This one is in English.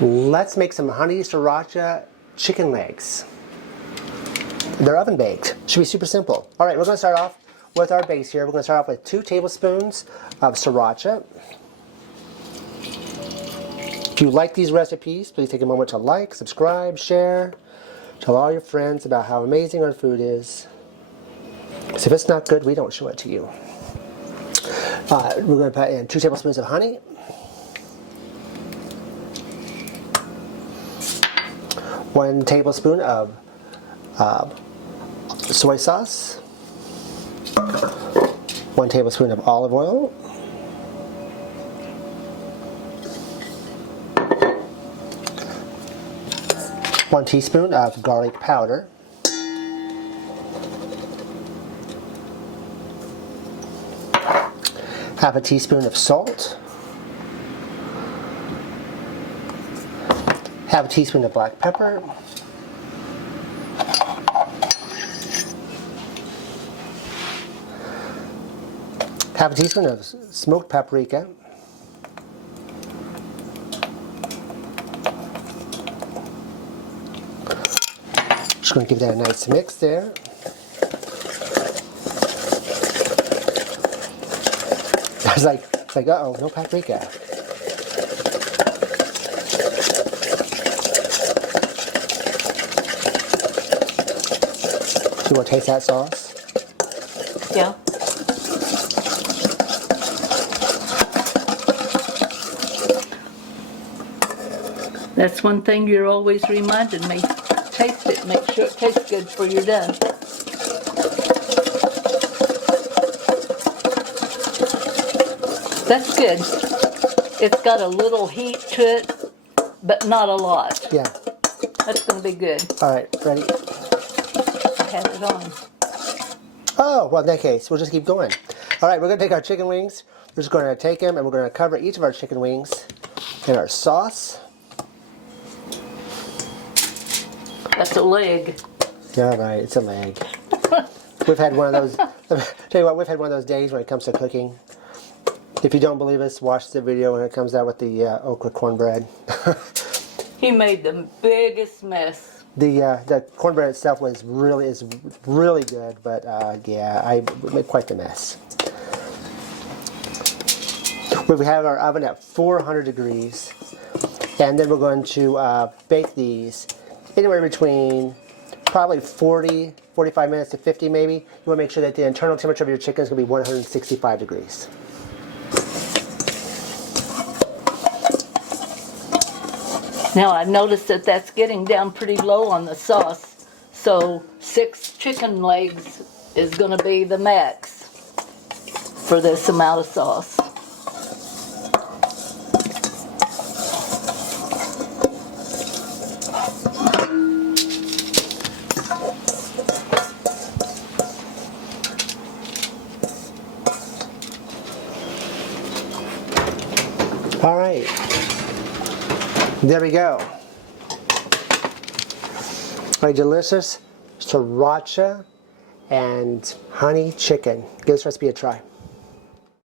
Let's make some honey sriracha chicken legs. They're oven baked. Should be super simple. All right, we're going to start off with our base here. We're going to start off with 2 tablespoons of sriracha. If you like these recipes, please take a moment to like, subscribe, share. Tell all your friends about how amazing our food is. Because if it's not good, we don't show it to you. We're going to put in 2 tablespoons of honey. 1 tablespoon of soy sauce. 1 tablespoon of olive oil. 1 teaspoon of garlic powder. 1/2 teaspoon of salt. 1/2 teaspoon of black pepper. 1/2 teaspoon of smoked paprika. Just going to give that a nice mix there. It's like, uh-oh, no paprika. You want to taste that sauce? Yeah. That's one thing you're always reminding me. Taste it, make sure it tastes good before you're done. That's good. It's got a little heat to it, but not a lot. Yeah. That's going to be good. All right, ready? I have it on. Oh, well, in that case, we'll just keep going. All right, we're going to take our chicken wings. We're just going to take them and we're going to cover each of our chicken wings in our sauce. That's a leg. Yeah, right, it's a leg. We've had one of those, tell you what, we've had one of those days when it comes to cooking. If you don't believe us, watch the video when it comes out with the okra cornbread. He made the biggest mess. The cornbread itself is really good, but yeah, I made quite the mess. We have our oven at 400 degrees, and then we're going to bake these anywhere between probably 45 minutes to 50 maybe. You want to make sure that the internal temperature of your chicken is going to be 165 degrees. Now I've noticed that that's getting down pretty low on the sauce, so 6 chicken legs is going to be the max for this amount of sauce. All right. There we go. A delicious sriracha and honey chicken. Give this recipe a try.